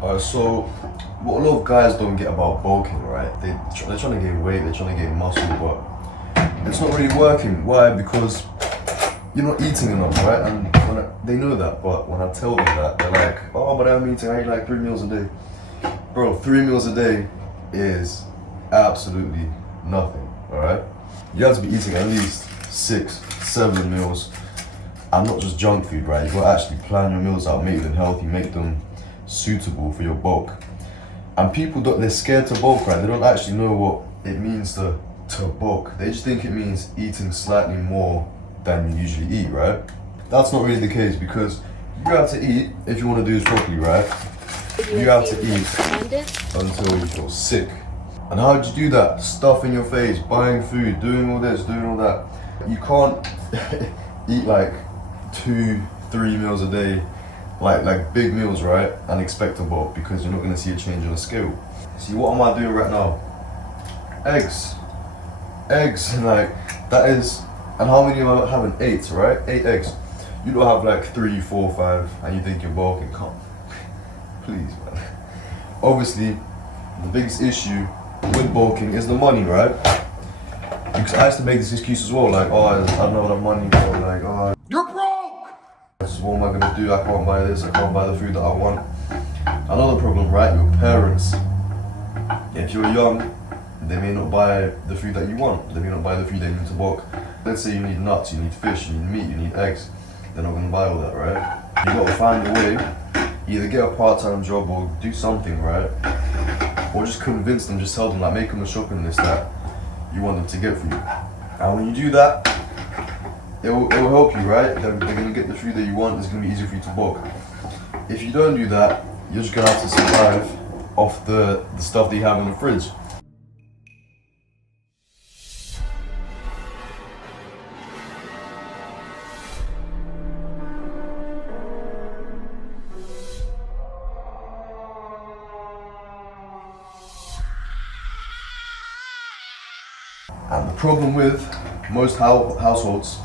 So what a lot of guys don't get about bulking, right? They're trying to gain weight, they're trying to gain muscle, but it's not really working. Why? Because you're not eating enough, right? And they know that, but when I tell them that, they're like, "Oh, but I'm eating. I eat like 3 meals a day." Bro, 3 meals a day is absolutely nothing. All right, you have to be eating at least 6, 7 meals, and not just junk food, right? You gotta actually plan your meals out, make them healthy, make them suitable for your bulk. And people don't, they're scared to bulk, right? They don't actually know what it means to bulk. They just think it means eating slightly more than you usually eat, right? That's not really the case, because you have to eat if you want to do this properly, right? You have to eat until you feel sick. And how do you do that? Stuff in your face, buying food, doing all this, doing all that. You can't eat like 2, 3 meals a day, like big meals, right? And expect to bulk, because you're not gonna see a change on the scale. See, what am I doing right now? Eggs, like that is. And how many am I having? 8, right? 8 eggs. You don't have like 3, 4, 5, and you think you're bulking. Come, please, man. Obviously, the biggest issue with bulking is the money, right? Because I used to make this excuse as well, like, oh, I don't have enough money, or like, oh, you're broke! What am I gonna do? I can't buy this, I can't buy the food that I want. Another problem, right? Your parents. If you're young, they may not buy the food that you want. They may not buy the food that you need to bulk. Let's say you need nuts, you need fish, you need meat, you need eggs. They're not gonna buy all that, right? You gotta find a way, either get a part-time job or do something, right? Or just convince them, just tell them, like, make them a shopping list that you want them to get for you. And when you do that, it will help you, right? They're gonna get the food that you want, it's gonna be easier for you to bulk. If you don't do that, you're just gonna have to survive off the stuff that you have in the fridge. And the problem with most households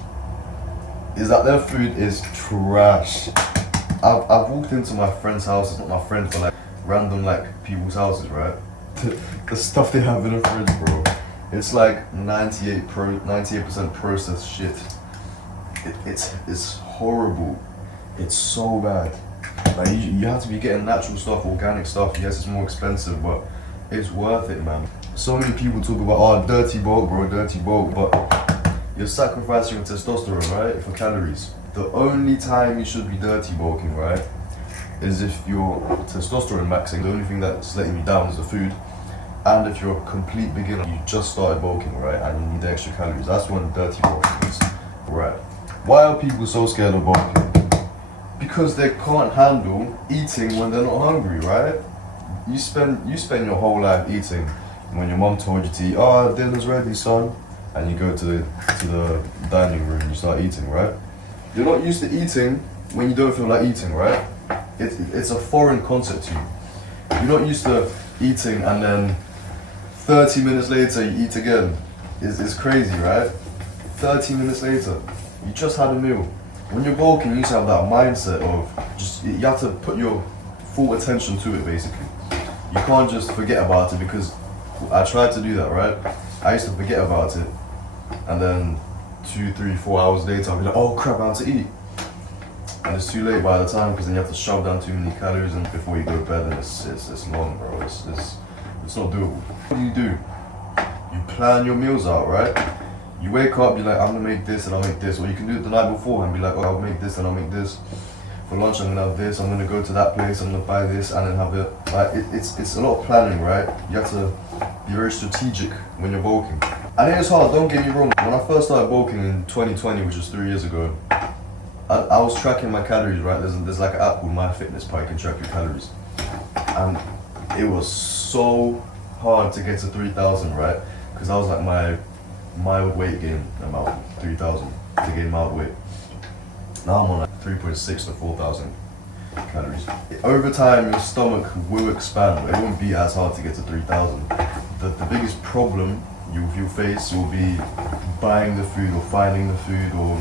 is that their food is trash. I've walked into my friend's house, it's not my friend, but like random like people's houses, right? The stuff they have in the fridge, bro, it's like 98% processed shit. It's horrible. It's so bad. Like you have to be getting natural stuff, organic stuff. Yes, it's more expensive, but it's worth it, man. So many people talk about, oh, dirty bulk, bro, dirty bulk, but you're sacrificing your testosterone, right, for calories. The only time you should be dirty bulking, right, is if you're testosterone maxing. The only thing that's letting you down is the food. And if you're a complete beginner, you just started bulking, right, and you need extra calories. That's when dirty bulking is, right. Why are people so scared of bulking? Because they can't handle eating when they're not hungry, right? You spend your whole life eating. When your mom told you to eat, oh, dinner's ready, son, and you go to the dining room and you start eating, right? You're not used to eating when you don't feel like eating, right? It's a foreign concept to you. You're not used to eating and then 30 minutes later you eat again. It's crazy, right? 30 minutes later, you just had a meal. When you're bulking, you need to have that mindset of you have to put your full attention to it, basically. You can't just forget about it, because I tried to do that, right? I used to forget about it, and then 2, 3, 4 hours later, I'll be like, oh crap, I have to eat. And it's too late by the time, because then you have to shove down too many calories and before you go to bed, and it's long, bro. It's not doable. What do? You plan your meals out, right? You wake up, you're like, I'm gonna make this and I'll make this. Or you can do it the night before and be like, oh, I'll make this and I'll make this. For lunch, I'm gonna have this, I'm gonna go to that place, I'm gonna buy this, and then have it. Like, it's a lot of planning, right? You have to be very strategic when you're bulking. And it is hard, don't get me wrong. When I first started bulking in 2020, which was 3 years ago, I was tracking my calories, right? There's like an app called MyFitnessPal, you can track your calories. And it was so hard to get to 3,000, right? Because I was like my mild weight gain amount, 3,000 to gain mild weight. Now I'm on like 3.6 to 4,000 calories. Over time, your stomach will expand. It won't be as hard to get to 3,000. The biggest problem you'll face will be buying the food or finding the food or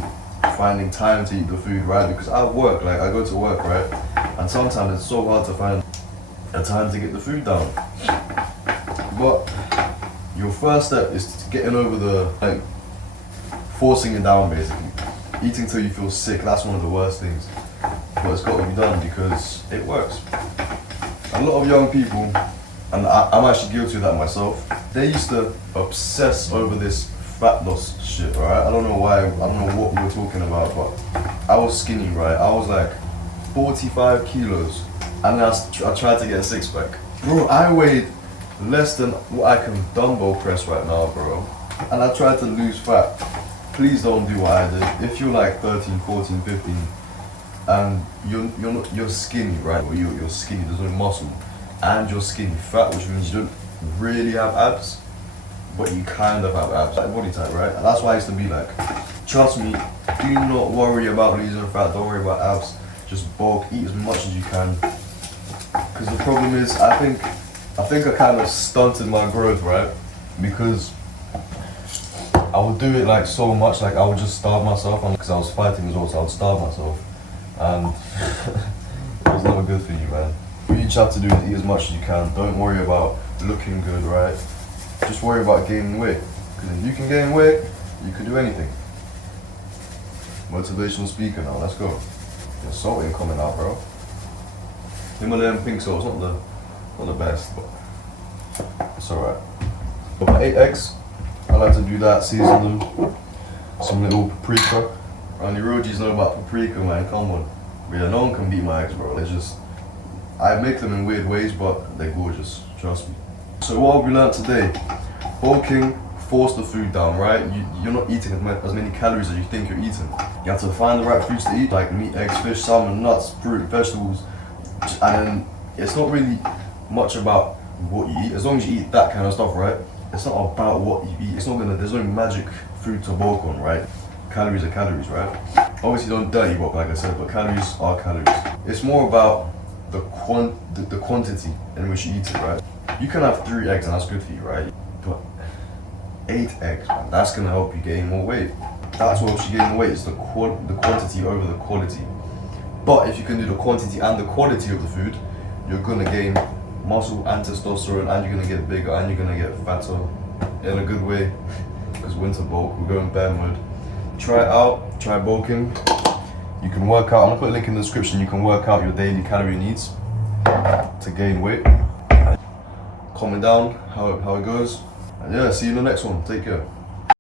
finding time to eat the food, right? Because I work, like I go to work, right? And sometimes it's so hard to a time to get the food down. But your first step is getting over the, like, forcing it down basically. Eating till you feel sick, that's one of the worst things. But it's got to be done because it works. A lot of young people, and I'm actually guilty of that myself, they used to obsess over this fat loss shit, right? I don't know why, I don't know what we were talking about, but I was skinny, right? I was like 45 kilos, and then I tried to get a six pack. Bro, I weighed less than what I can dumbbell press right now, bro. And I tried to lose fat. Please don't do what I did. If you're like 13, 14, 15, and you're skinny, right? Or you're skinny, there's no muscle, and you're skinny fat, which means you don't really have abs, but you kind of have abs, like body type, right? And that's why I used to be like, trust me, do not worry about losing fat, don't worry about abs, just bulk, eat as much as you can. Because the problem is, I think I kind of stunted my growth, right? Because I would do it like so much, like I would just starve myself, because I was fighting as well, so I would starve myself. And it was never good for you, man. What you each have to do is eat as much as you can. Don't worry about looking good, right? Just worry about gaining weight. Because if you can gain weight, you can do anything. Motivational speaker now, let's go. The salt ain't coming out, bro. Himalayan pink salt, it's not the best, but it's alright. About 8 eggs, I like to do that, season them. Some little paprika. And the Rojis know about paprika, man, come on. Yeah, no one can beat my eggs, bro. I make them in weird ways, but they're gorgeous, trust me. So what have we learned today? Bulking, force the food down, right? You're not eating as many calories as you think you're eating. You have to find the right foods to eat, like meat, eggs, fish, salmon, nuts, fruit, vegetables. And then it's not really much about what you eat, as long as you eat that kind of stuff, right? It's not about what you eat. There's no magic food to bulk on, right? Calories are calories, right? Obviously don't dirty bulk, like I said, but calories are calories. It's more about the quantity in which you eat it, right? You can have 3 eggs and that's good for you, right? But 8 eggs, man, that's gonna help you gain more weight. That's what helps you gain weight, is the quantity over the quality. But if you can do the quantity and the quality of the food, you're gonna gain muscle and testosterone, and you're gonna get bigger, and you're gonna get fatter in a good way. Because winter bulk, we're going bear mode. Try it out, try bulking. You can work out, I'm gonna put a link in the description, you can work out your daily calorie needs to gain weight. Comment down how it goes. And yeah, see you in the next one, take care.